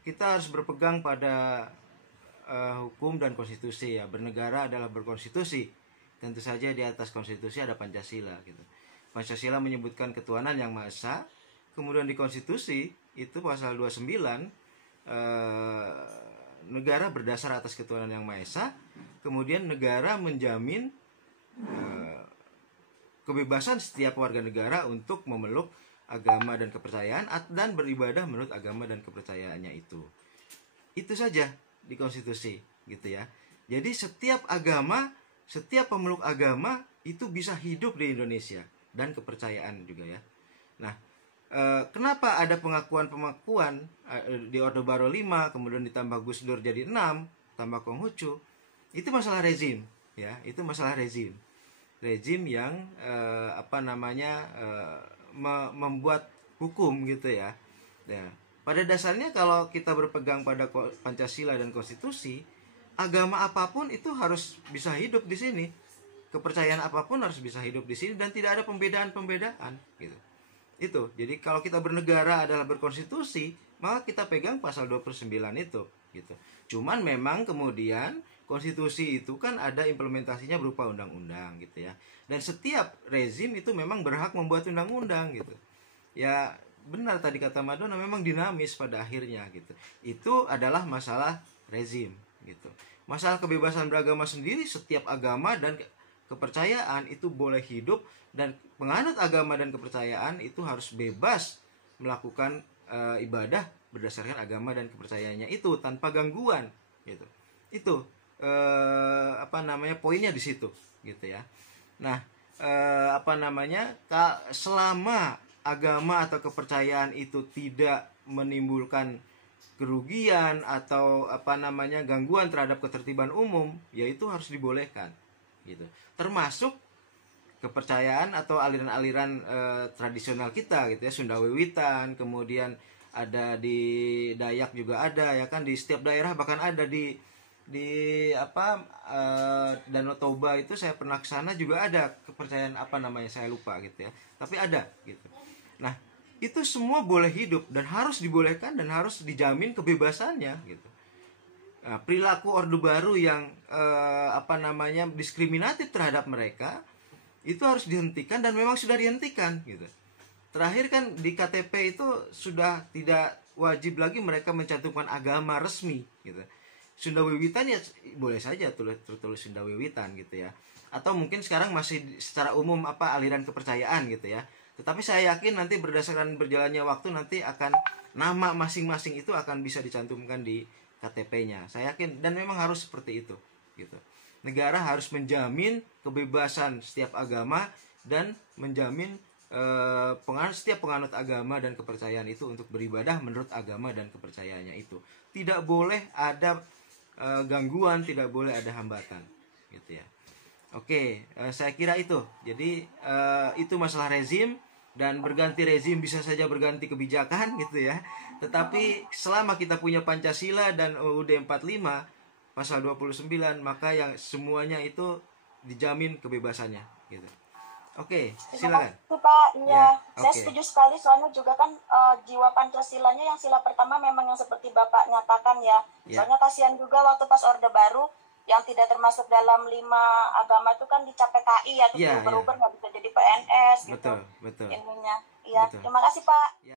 kita harus berpegang pada hukum dan konstitusi ya. Bernegara adalah berkonstitusi. Tentu saja di atas konstitusi ada Pancasila gitu. Pancasila menyebutkan ketuhanan yang Maha Esa. Kemudian di konstitusi itu pasal 29 negara berdasar atas ketuhanan yang Maha Esa. Kemudian negara menjamin kebebasan setiap warga negara untuk memeluk agama dan kepercayaan dan beribadah menurut agama dan kepercayaannya itu. Itu saja di konstitusi gitu ya. Jadi setiap agama, setiap pemeluk agama itu bisa hidup di Indonesia dan kepercayaan juga ya. Nah, kenapa ada pengakuan-pengakuan di Orde Baru 5, kemudian ditambah Gus Dur jadi 6, tambah Konghucu? Itu masalah rezim ya, itu masalah rezim. Rezim yang membuat hukum gitu ya. Ya. Pada dasarnya kalau kita berpegang pada Pancasila dan konstitusi, agama apapun itu harus bisa hidup di sini. Kepercayaan apapun harus bisa hidup di sini dan tidak ada pembedaan-pembedaan gitu. Itu. Jadi kalau kita bernegara adalah berkonstitusi, maka kita pegang pasal 29 itu gitu. Cuman memang kemudian konstitusi itu kan ada implementasinya berupa undang-undang gitu ya. Dan setiap rezim itu memang berhak membuat undang-undang gitu. Ya benar tadi kata Madonna, memang dinamis pada akhirnya gitu. Itu adalah masalah rezim gitu. Masalah kebebasan beragama sendiri, setiap agama dan kepercayaan itu boleh hidup, dan penganut agama dan kepercayaan itu harus bebas melakukan ibadah berdasarkan agama dan kepercayaannya itu tanpa gangguan gitu. Itu poinnya di situ gitu ya. Nah, selama agama atau kepercayaan itu tidak menimbulkan kerugian atau gangguan terhadap ketertiban umum, ya itu harus dibolehkan gitu. Termasuk kepercayaan atau aliran-aliran tradisional kita gitu ya, Sunda Wiwitan, kemudian ada di Dayak juga ada ya kan, di setiap daerah bahkan ada di Danau Toba itu saya pernah ke sana juga ada kepercayaan saya lupa gitu ya, tapi ada gitu. Nah, itu semua boleh hidup dan harus dibolehkan dan harus dijamin kebebasannya gitu. Nah, perilaku Orde Baru yang diskriminatif terhadap mereka itu harus dihentikan dan memang sudah dihentikan gitu. Terakhir kan di KTP itu sudah tidak wajib lagi mereka mencantumkan agama resmi gitu. Sunda Wiwitan ya boleh saja tulis Sunda Wiwitan gitu ya. Atau mungkin sekarang masih secara umum aliran kepercayaan gitu ya. Tetapi saya yakin nanti berdasarkan berjalannya waktu nanti akan nama masing-masing itu akan bisa dicantumkan di KTP-nya. Saya yakin dan memang harus seperti itu gitu. Negara harus menjamin kebebasan setiap agama dan menjamin setiap penganut agama dan kepercayaan itu untuk beribadah menurut agama dan kepercayaannya itu. Tidak boleh ada gangguan, tidak boleh ada hambatan gitu ya. Oke, saya kira itu. Jadi itu masalah rezim, dan berganti rezim bisa saja berganti kebijakan gitu ya. Tetapi selama kita punya Pancasila dan UUD 45 pasal 29, maka yang semuanya itu dijamin kebebasannya gitu. Oke, silakan. Terima kasih Pak. Ya, saya okay. setuju sekali, soalnya juga kan jiwa Pancasilanya yang sila pertama memang yang seperti Bapak nyatakan ya. Soalnya kasihan juga waktu pas Orde Baru yang tidak termasuk dalam 5 agama itu kan di PKI ya, terus berubah nggak bisa jadi PNS gitu. Betul. Ininya. Iya, terima kasih Pak.